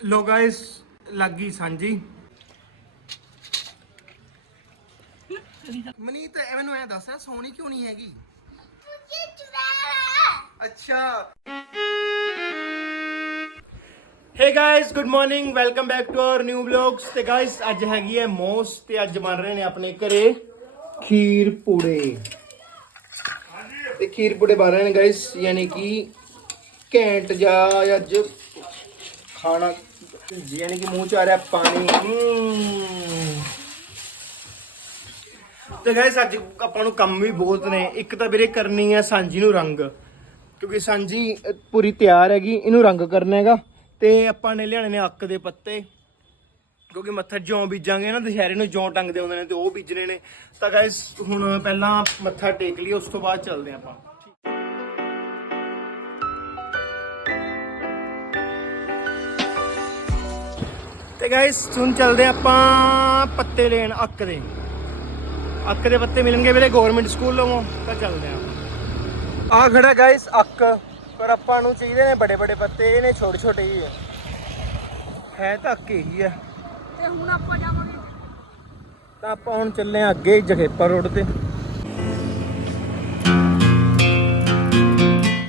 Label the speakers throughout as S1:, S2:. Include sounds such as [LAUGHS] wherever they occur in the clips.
S1: ਲੋ guys ਲੱਗੀ ਸਾਂਝੀ। ਮਨੀਤ ਇਹ ਮੈਨੂੰ ਐ ਦੱਸ ਸੋਹਣੀ ਕਿਉਂ ਨਹੀਂ ਹੈਗੀ? ਅੱਛਾ। Hey guys good morning welcome back to our new vlogs ਤੇ ਗਾਇਸ ਅੱਜ ਹੈਗੀ ਹੈ ਮੋਸ ਤੇ ਅੱਜ ਬਣ ਰਹੇ ਨੇ ਆਪਣੇ ਘਰੇ ਖੀਰ ਪੂੜੇ। ਤੇ ਖੀਰ ਪੂੜੇ ਬਣ ਰਹੇ ਨੇ ਗਾਇਸ ਯਾਨੀ ਕਿ ਘੈਂਟ ਜਾ ਅੱਜ ਖਾਣਾ ਯਾਨੀ ਕਿ ਮੂੰਹ ਚ ਆ ਰਿਹਾ ਪਾਣੀ। ਤੇ ਗਾਇਸ ਅੱਜ ਆਪਾਂ ਨੂੰ ਕੰਮ ਵੀ ਬਹੁਤ ਨੇ। ਇੱਕ ਤਾਂ ਵੀਰੇ ਕਰਨੀ ਹੈ ਸਾਂਝੀ ਨੂੰ ਰੰਗ। ਕਿਉਂਕਿ ਸਾਂਝੀ ਪੂਰੀ ਤਿਆਰ ਹੈਗੀ। ਇਹਨੂੰ ਰੰਗ ਕਰਨਾ ਹੈਗਾ। ਤੇ ਆਪਾਂ ਨੇ ਲਿਆਣੇ ਨੇ ਅੱਕ ਦੇ ਪੱਤੇ। ਕਿਉਂਕਿ ਮੱਥਾ ਜੌਂ ਬੀਜਾਂਗੇ ਨਾ, ਦੁਸ਼ਹਿਰੇ ਨੂੰ ਜੌਂ ਟੰਗਦੇ ਹੁੰਦੇ ਨੇ ਤੇ ਉਹ ਬੀਜਣੇ ਨੇ। ਤਾਂ ਗਾਇਸ ਹੁਣ ਪਹਿਲਾਂ ਮੱਥਾ ਟੇਕ ਲਈ ਉਸ ਤੋਂ ਬਾਅਦ ਚੱਲਦੇ ਆਪਾਂ। ਤੇ ਗਾਇਸ ਹੁਣ ਚੱਲਦੇ ਆਪਾਂ ਪੱਤੇ ਲੈਣ ਅੱਕ ਦੇ। ਅੱਕ ਦੇ ਪੱਤੇ ਮਿਲਣਗੇ ਵੀਰੇ ਗਵਰਨਮੈਂਟ ਸਕੂਲ ਲੋਂ ਤਾਂ ਚੱਲਦੇ ਆਂ ਆ ਖੜਾ ਗਾਇਸ ਅੱਕ। ਪਰ ਆਪਾਂ ਨੂੰ ਚਾਹੀਦੇ ਨੇ ਬੜੇ ਬੜੇ ਪੱਤੇ ਇਹ ਨੇ ਛੋਟੇ ਛੋਟੇ ਹੀ ਹੈ ਹੈ ਤਾਂ ਅੱਕ ਹੀ ਹੈ
S2: ਤੇ ਹੁਣ ਆਪਾਂ ਜਾਵਾਂਗੇ।
S1: ਤਾਂ ਆਪਾਂ ਹੁਣ ਚੱਲੇ ਆਂ ਅੱਗੇ ਜਖੇਪਾ ਰੋਡ ਤੇ।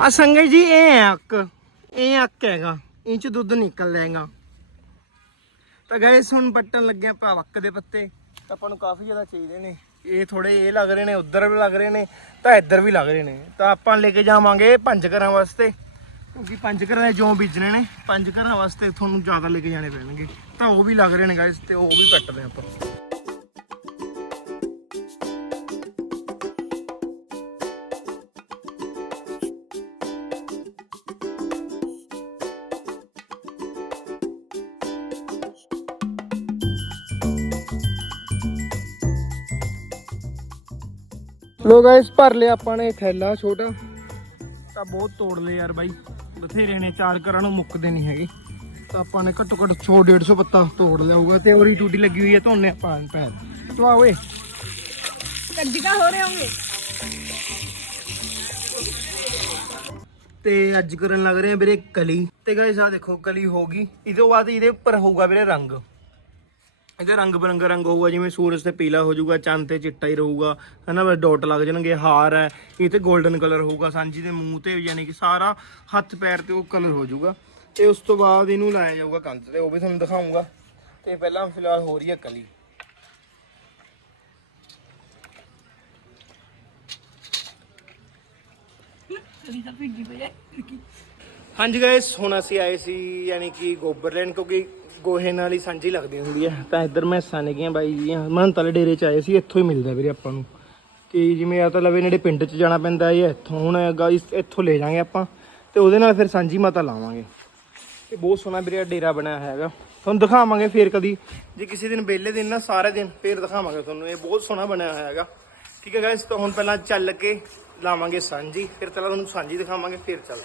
S1: ਆ ਸੰਗਤ ਜੀ ਇਹ ਅੱਕ। ਇਹ ਅੱਕ ਹੈਗਾ। ਇਹ ਚ ਦੁੱਧ ਨਿਕਲ ਜਾਏਗਾ ਤਾਂ ਗਾਇਸ ਹੁਣ ਪੱਟਣ ਲੱਗੇ ਅੱਕ ਦੇ ਪੱਤੇ। ਤਾਂ ਆਪਾਂ ਨੂੰ ਕਾਫੀ ਜ਼ਿਆਦਾ ਚਾਹੀਦੇ ਨੇ। ਇਹ ਥੋੜੇ ਇਹ ਲੱਗ ਰਹੇ ਨੇ ਉਧਰ ਵੀ ਲੱਗ ਰਹੇ ਨੇ ਤਾਂ ਇੱਧਰ ਵੀ ਲੱਗ ਰਹੇ ਨੇ। ਤਾਂ ਆਪਾਂ ਲੈ ਕੇ ਜਾਵਾਂਗੇ ਪੰਜ ਘਰਾਂ ਵਾਸਤੇ ਕਿਉਂਕਿ ਪੰਜ ਘਰਾਂ ਦੇ ਜੋਂ ਬੀਜਣੇ ਨੇ ਪੰਜ ਘਰਾਂ ਵਾਸਤੇ ਤੁਹਾਨੂੰ ਜ਼ਿਆਦਾ ਲੈ ਕੇ ਜਾਣੇ ਪੈਣਗੇ। ਤਾਂ ਉਹ ਵੀ ਲੱਗ ਰਹੇ ਨੇ ਗਾਇਸ ਤੇ ਉਹ ਵੀ ਪੱਟਦੇ ਆਪਾਂ। ਲੋ ਗਾਇਸ ਭਰ ਲਿਆ ਆਪਾਂ ਨੇ ਥੈਲਾ ਛੋਟਾ। ਤਾਂ ਬਹੁਤ ਤੋੜ ਲਏ ਯਾਰ ਬਾਈ। ਬਥੇਰੇ ਨੇ ਚਾਰ ਘਰਾਂ ਨੂੰ ਮੁੱਕਦੇ ਨਹੀਂ ਹੈਗੇ। ਤਾਂ ਆਪਾਂ ਨੇ ਘੱਟੋ ਘੱਟ 100 150 ਪੱਤਾ ਤੋੜ ਲਿਆ ਹੋਊਗਾ ਤੇ ਉਹਦੀ ਟੂਟੀ ਲੱਗੀ ਹੋਈ ਹੈ ਧੋਨੇ ਆਪਾਂ ਪੈਰ ਤੋ ਆ ਓਏ।
S2: ਕੰਜਕਾ ਹੋ ਰਹੇ ਹੋਗੇ
S1: ਤੇ ਅੱਜ ਕਰਨ ਲੱਗ ਰਹੇ ਆ ਵੀਰੇ ਕਲੀ। ਤੇ ਗਾਇਸ ਆ ਦੇਖੋ ਕਲੀ ਹੋ ਗਈ। ਇਹਦੇ ਤੋਂ ਬਾਅਦ ਇਹਦੇ ਉੱਪਰ ਹੋਊਗਾ ਵੀਰੇ ਰੰਗ। ਇਹਦੇ ਰੰਗ ਬਰੰਗਾ ਰੰਗ ਹੋਊਗਾ ਜਿਵੇਂ ਸੂਰਜ ਤੇ ਪੀਲਾ ਹੋ ਜਾਊਗਾ ਚੰਦ ਤੇ ਚਿੱਟਾ ਹੀ ਰਹੂਗਾ ਹਨਾ? ਬਸ ਡਾਟ ਲੱਗ ਜਾਣਗੇ ਹਾਰ ਹੈ ਇਹ ਤੇ 골ਡਨ ਕਲਰ ਹੋਊਗਾ ਸਾਂਝੀ ਦੇ ਮੂੰਹ ਤੇ ਯਾਨੀ ਕਿ ਸਾਰਾ ਹੱਥ ਪੈਰ ਤੇ ਉਹ ਕਲਰ ਹੋ ਜਾਊਗਾ। ਤੇ ਉਸ ਤੋਂ ਬਾਅਦ ਇਹਨੂੰ ਲਾਇਆ ਜਾਊਗਾ ਕੰਧ ਤੇ ਉਹ ਵੀ ਤੁਹਾਨੂੰ ਦਿਖਾਊਂਗਾ। ਤੇ ਪਹਿਲਾਂ ਫਿਲਹਾਲ ਹੋ ਰਹੀ ਹੈ ਕਲੀ। ਹਾਂਜੀ ਗਾਇਸ ਹੁਣ ਅਸੀਂ ਆਏ ਸੀ ਯਾਨੀ ਕਿ ਗੋਬਰ ਲੈਣ ਕਿਉਂਕਿ ਗੋਹੇ ਨਾਲ ਹੀ ਸਾਂਝੀ ਲੱਗਦੀ ਹੁੰਦੀ ਹੈ ਤਾਂ ਇੱਧਰ ਮੈਸਾਂ ਨੇਗੀਆਂ ਬਾਈ ਜੀਆਂ ਮਹੰਤਾਲੇ ਡੇਰੇ ਚ ਆਏ ਸੀ, ਇੱਥੋਂ ਹੀ ਮਿਲਦਾ ਵੀਰੇ ਆਪਾਂ ਨੂੰ। ਕਿ ਜਿਵੇਂ ਆ ਤਾਂ ਲਵੇ ਨੇੜੇ ਪਿੰਡ ਚ ਜਾਣਾ ਪੈਂਦਾ ਇਹ ਇੱਥੋਂ ਹੁਣ ਗਾਇਸ ਇੱਥੋਂ ਲੈ ਜਾਾਂਗੇ ਆਪਾਂ। ਤੇ ਉਹਦੇ ਨਾਲ ਫਿਰ ਸਾਂਝੀ ਮਾਤਾ ਲਾਵਾਂਗੇ। ਇਹ ਬਹੁਤ ਸੋਹਣਾ ਵੀਰੇ ਡੇਰਾ ਬਣਿਆ ਹੋਇਆ ਹੈਗਾ। ਤੁਹਾਨੂੰ ਦਿਖਾਵਾਂਗੇ ਫੇਰ ਕਦੀ। ਜੇ ਕਿਸੇ ਦਿਨ ਵਿਹਲੇ ਦਿਨ ਨਾ ਸਾਰੇ ਦਿਨ, ਫੇਰ ਦਿਖਾਵਾਂਗੇ ਤੁਹਾਨੂੰ। ਇਹ ਬਹੁਤ ਸੋਹਣਾ ਬਣਿਆ ਹੋਇਆ ਹੈਗਾ। ਠੀਕ ਹੈ ਗਾਇਸ ਤਾਂ ਹੁਣ ਪਹਿਲਾਂ ਚੱਲ ਕੇ ਲਾਵਾਂਗੇ ਸਾਂਝੀ। ਫਿਰ ਪਹਿਲਾਂ ਤੁਹਾਨੂੰ ਸਾਂਝੀ ਦਿਖਾਵਾਂਗੇ, ਫਿਰ ਚੱਲਦੇ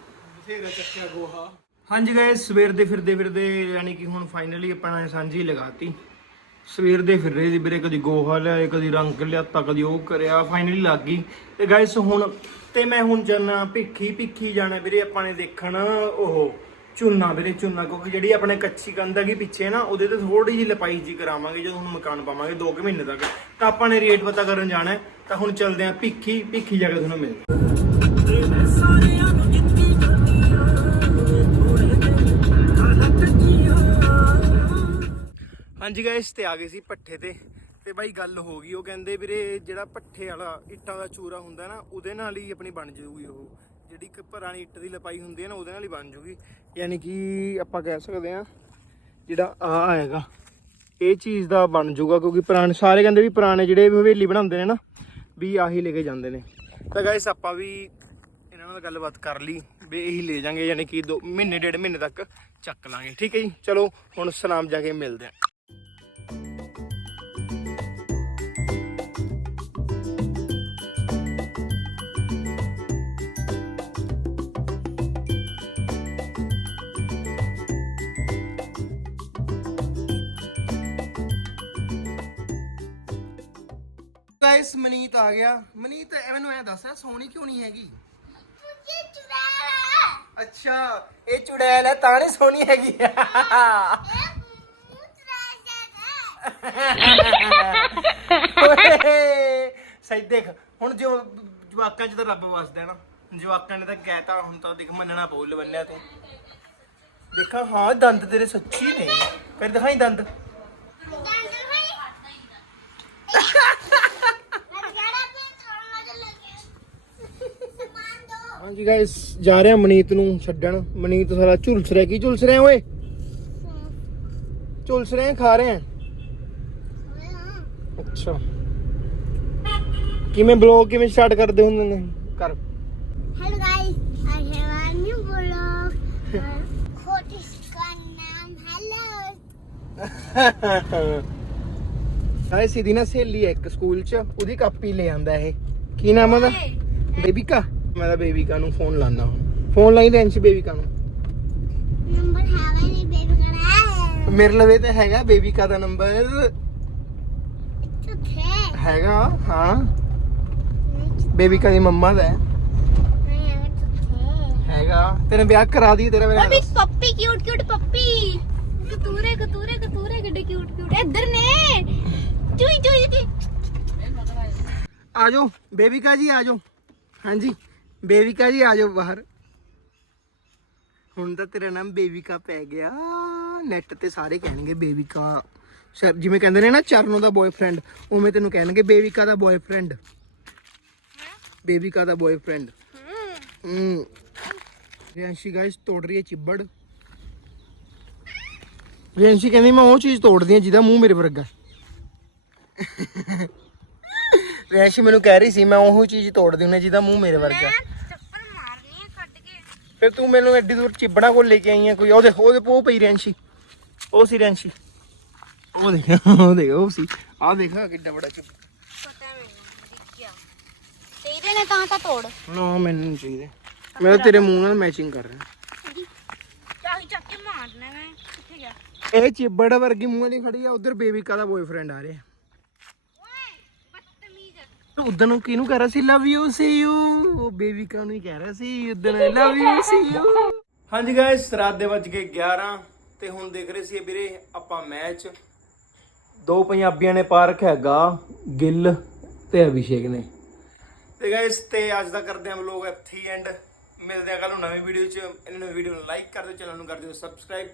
S1: ਹਾਂਜੀ ਗਾਇਸ ਸਵੇਰ ਦੇ ਫਿਰਦੇ ਫਿਰਦੇ ਯਾਨੀ ਕਿ ਹੁਣ ਫਾਈਨਲੀ ਆਪਾਂ ਨੇ ਸਾਂਝੀ ਲਗਾਤੀ। ਸਵੇਰ ਦੇ ਫਿਰ ਰਹੇ ਸੀ ਵੀਰੇ ਕਦੀ ਗੋਹਾ ਲਿਆਏ ਕਦੀ ਰੰਗ ਲਿਆਤਾ ਕਦੀ ਉਹ ਕਰਿਆ ਫਾਈਨਲੀ ਲੱਗ ਗਈ। ਤੇ ਗਾਇਸ ਹੁਣ ਤੇ ਮੈਂ ਹੁਣ ਜਾਣਾ ਭਿੱਖੀ ਭਿੱਖੀ ਜਾਣਾ ਵੀਰੇ ਆਪਾਂ ਨੇ ਦੇਖਣ ਉਹ ਚੁੰਨਾ ਵੀਰੇ ਚੁੰਨਾ ਕਿਉਂਕਿ ਜਿਹੜੀ ਆਪਣੇ ਕੱਚੀ ਕੰਧ ਹੈਗੀ ਪਿੱਛੇ ਨਾ ਉਹਦੇ ਤੇ ਥੋੜੀ ਜਿਹੀ ਲਪਾਈ ਜੀ ਕਰਾਵਾਂਗੇ ਜਦੋਂ ਹੁਣ ਮਕਾਨ ਪਾਵਾਂਗੇ 2 ਕੁ ਮਹੀਨੇ ਤੱਕ। ਤਾਂ ਆਪਾਂ ਨੇ ਰੇਟ ਪਤਾ ਕਰਨ ਜਾਣਾ। ਤਾਂ ਹੁਣ ਚੱਲਦੇ ਆਂ ਭਿੱਖੀ ਭਿੱਖੀ ਜਾ ਕੇ ਤੁਹਾਨੂੰ ਮਿਲਦੇ ਹਾਂਜੀ ਗਾਇਸ ਤੇ ਆ ਗਏ ਸੀ ਪੱਠੇ ਤੇ। ਤੇ ਬਾਈ ਗੱਲ ਹੋ ਗਈ, ਉਹ ਕਹਿੰਦੇ ਵੀਰੇ ਜਿਹੜਾ ਪੱਠੇ ਵਾਲਾ ਇੱਟਾਂ ਦਾ ਚੂਰਾ ਹੁੰਦਾ ਨਾ, ਉਹਦੇ ਨਾਲ ਹੀ ਆਪਣੀ ਬਣ ਜਾਊਗੀ ਉਹ। ਜਿਹੜੀ ਇੱਕ ਪੁਰਾਣੀ ਇੱਟ ਦੀ ਲਪਾਈ ਹੁੰਦੀ ਹੈ ਨਾ, ਉਹਦੇ ਨਾਲ ਹੀ ਬਣ ਜੂਗੀ ਯਾਨੀ ਕਿ ਆਪਾਂ ਕਹਿ ਸਕਦੇ ਆ ਜਿਹੜਾ ਆ ਹੈਗਾ ਇਹ ਚੀਜ਼ ਦਾ ਬਣ ਜੂਗਾ ਕਿਉਂਕਿ ਪੁਰਾਣੇ ਸਾਰੇ ਕਹਿੰਦੇ ਵੀ ਪੁਰਾਣੇ ਜਿਹੜੇ ਹਵੇਲੀ ਬਣਾਉਂਦੇ ਨੇ ਨਾ, ਵੀ ਆਹੀ ਲੈ ਕੇ ਜਾਂਦੇ ਨੇ। ਤਾਂ ਗਾਇਸ ਆਪਾਂ ਵੀ ਇਹਨਾਂ ਨਾਲ ਗੱਲਬਾਤ ਕਰ ਲਈ, ਵੀ ਇਹੀ ਲੈ ਜਾਾਂਗੇ, ਯਾਨੀ ਕਿ ਦੋ ਮਹੀਨੇ, ਡੇਢ ਮਹੀਨੇ ਤੱਕ ਚੱਕ ਲਾਂਗੇ। ਠੀਕ ਹੈ ਜੀ, ਚਲੋ ਹੁਣ ਸਲਾਮ ਜਾ ਕੇ ਮਿਲਦੇ ਆਂ ਗਾਇਸ ਮਨੀਤ ਆ ਗਿਆ। ਮਨੀਤ ਇਹ ਮੈਨੂੰ ਐ ਦੱਸ ਸੋਹਣੀ ਕਿਉਂ ਨਹੀਂ ਹੈਗੀ? ਅੱਛਾ ਇਹ ਚੁੜੈਲ ਹੈ ਤਾਂ ਨਹੀਂ ਸੋਹਣੀ ਹੈਗੀ। ਓਏ ਸਹੀ ਦੇਖ ਹੁਣ ਜੋ ਜਵਾਕਾਂ ਚ ਤਾਂ ਰੱਬ ਵਸਦਾ ਨਾ। ਜਵਾਕਾਂ ਨੇ ਤਾਂ ਕਹਿਤਾ ਹੁਣ ਤਾਂ ਦੇਖ ਮੰਨਣਾ ਪਊ ਲਵੰਨਿਆ ਤੂੰ। ਦੇਖਾ ਹਾਂ ਦੰਦ ਤੇਰੇ ਸੱਚੀ ਨੇ। ਫਿਰ ਦਿਖਾਈ ਦੰਦ। [LAUGHS] ਹਾਂਜੀ ਗਾਇਸ ਜਾ ਰਹੇ ਆ ਮਨੀਤ ਨੂੰ ਛੱਡਣ। ਮਨੀਤ ਸਾਰਾ ਝੁਲਸ ਰਿਹਾ ਕੀ ਝੁਲਸ ਰਿਹਾ ਓਏ? ਝੁਲਸ ਰਹੇ ਖਾ ਰਹੇ? ਆ ਅੱਛਾ। ਕਿਵੇਂ ਬਲੌਗ ਕਿਵੇਂ ਸਟਾਰਟ ਕਰਦੇ ਹੁੰਦੇ ਨੇ? ਕਰ
S3: hello guys I have a new blog ਖੋਟੀ ਦਾ ਹੈਲੋ
S1: ਗਾਇਸ ਇਹਦੀ ਨਾ ਸਹੇਲੀ ਹੈ ਇੱਕ ਸਕੂਲ 'ਚ ਉਹਦੀ ਕਾਪੀ ਲੈ ਆਂਦਾ ਇਹ। ਕੀ ਨਾਮ ਉਹਦਾ? ਬੇਬੀਕਾ? ਮੈਂ ਤਾਂ ਬੇਬੀਕਾ ਨੂੰ ਫੋਨ ਲਾਣਾ ਫੋਨ ਲਾਈ ਰੈਂਸ਼ ਬੇਬੀਕਾ ਨੂੰ।
S3: ਨੰਬਰ ਹੈਗਾ ਨਹੀਂ ਬੇਬੀਕਾ ਦਾ।
S1: ਮੇਰੇ ਲਵੇ ਤਾਂ ਹੈਗਾ ਬੇਬੀਕਾ ਦਾ ਨੰਬਰ ਹੈਗਾ ਹਾਂ। ਬੇਬੀਕਾ ਦੀ ਮੰਮਾ ਦਾ ਹੈ। ਹੈਗਾ ਤੇਰੇ ਵਿਆਹ ਕਰਾ ਦੀ ਤੇਰਾ ਮੇਰਾ।
S2: ਪੱਪੀ ਕਿਊਟ ਕਿਊਟ ਪੱਪੀ ਕਤੂਰੇ ਕਤੂਰੇ ਕਤੂਰੇ ਕਿੱਡੇ ਕਿਊਟ ਕਿਊਟ ਇੱਧਰ ਨੇ। ਚੂਈ ਚੂਈ
S1: ਆ ਜਾਓ ਬੇਬੀਕਾ ਜੀ ਆਜੋ ਹਾਂਜੀ। ਬੇਬੀਕਾ ਜੀ, ਆ ਜਾਓ ਬਾਹਰ। ਹੁਣ ਤਾਂ ਤੇਰਾ ਨਾਮ ਬੇਬੀਕਾ ਪੈ ਗਿਆ। ਨੈਟ ਤੇ ਸਾਰੇ ਕਹਿਣਗੇ ਬੇਬੀਕਾ ਸਰ, ਜਿਵੇਂ ਕਹਿੰਦੇ ਨੇ ਨਾ, ਚਰਨੋ ਦਾ ਬॉयਫ੍ਰੈਂਡ ਉਵੇਂ ਤੈਨੂੰ ਕਹਿਣਗੇ ਬੇਬੀਕਾ ਦਾ ਬॉयਫ੍ਰੈਂਡ ਬੇਬੀਕਾ ਦਾ ਬॉयਫ੍ਰੈਂਡ ਹੂੰ। ਰਿਆਂਸ਼ੀ ਗਾਇਸ ਤੋੜ ਰਹੀ ਹੈ ਚਿੱਬੜ। ਰਿਆਂਸ਼ੀ ਕਹਿੰਦੀ, ਮੈਂ ਉਹ ਚੀਜ਼ ਤੋੜਦੀ ਹਾਂ ਜਿਹਦਾ ਮੂੰਹ ਮੇਰੇ ਵਰਗਾ ਰਿਆਂਸ਼ੀ ਮੈਨੂੰ ਕਹਿ ਰਹੀ ਸੀ ਮੈਂ ਉਹ ਚੀਜ਼ ਤੋੜਦੀ ਹੁੰਨੇ ਜਿਹਦਾ ਮੂੰਹ ਮੇਰੇ ਵਰਗਾ।
S2: ਚੱਪਲ ਮਾਰਨੀ ਹੈ ਕੱਢ ਕੇ।
S1: ਫਿਰ ਤੂੰ ਮੈਨੂੰ ਐਡੀ ਦੂਰ ਚਿੱਬੜਾ ਕੋਲ ਲੈ ਕੇ ਆਈ ਆ ਕੋਈ ਉਹਦੇ ਉਹਦੇ ਉਹ ਪਈ ਰਿਆਂਸ਼ੀ। ਉਹ ਸੀ ਰਿਆਂਸ਼ੀ। ਉਹ ਦੇਖ ਉਹ ਦੇਖ ਉਹ ਸੀ। ਆਹ ਦੇਖ ਕਿੱਡਾ ਬੜਾ ਚਿੱਬ
S2: ਪਤਾ ਮੈਨੂੰ ਦਿਖ ਗਿਆ ਤੇਰੇ ਨੇ ਤਾਂ ਤਾਂ ਤੋੜ।
S1: ਨਾ ਮੈਨੂੰ ਨਹੀਂ ਚਾਹੀਦੇ। ਮੈਂ ਤਾਂ ਤੇਰੇ ਮੂੰਹ ਨਾਲ ਮੈਚਿੰਗ ਕਰ ਰਿਹਾ।
S2: ਚਾਹੀ ਚੱਕ ਕੇ ਮਾਰਨਾ ਮੈਂ। ਕਿੱਥੇ ਗਿਆ?
S1: ਇਹ ਚਿੱਬੜ ਵਰਗੀ ਮੂੰਹ ਵਾਲੀ ਖੜੀ ਆ ਉਧਰ ਬੇਬੀਕਾ ਦਾ ਬॉयਫ੍ਰੈਂਡ ਆ ਰਿਹਾ। ਤੂੰ ਉਦੋਂ ਨੂੰ ਕਿਹਨੂੰ ਕਹਿ ਰਿਹਾ ਸੀ ਲਵ ਯੂ ਸੀ ਯੂ ਉਹ ਬੇਬੀਕਾ ਨੂੰ ਹੀ ਕਹਿ ਰਿਹਾ ਸੀ ਉਦੋਂ ਲਵ ਯੂ ਸੀ ਯੂ ਹਾਂਜੀ ਗਾਇਸ ਰਾਤ ਦੇ ਵੱਜ ਗਏ 11 ਤੇ ਹੁਣ ਦੇਖ ਰਹੇ ਸੀ ਵੀਰੇ ਆਪਾਂ ਮੈਚ ਦੋ ਪੰਜਾਬੀਆਂ ਨੇ ਪਾ ਰੱਖਿਆ ਗਾ ਗਿੱਲ ਤੇ ਅਭਿਸ਼ੇਕ ਨੇ। ਤੇ ਗਾਇਸ ਤੇ ਅੱਜ ਦਾ ਕਰਦੇ ਹਾਂ ਵਲੋਗ ਇੱਥੇ ਐਂਡ ਮਿਲਦੇ ਆ ਕੱਲ ਨੂੰ ਨਵੀਂ ਵੀਡੀਓ 'ਚ। ਇਹਨਾਂ ਨੂੰ ਵੀਡੀਓ ਨੂੰ ਲਾਈਕ ਕਰ ਦਿਓ, ਚੈਨਲ ਨੂੰ ਕਰ ਦਿਓ ਸਬਸਕ੍ਰਾਈਬ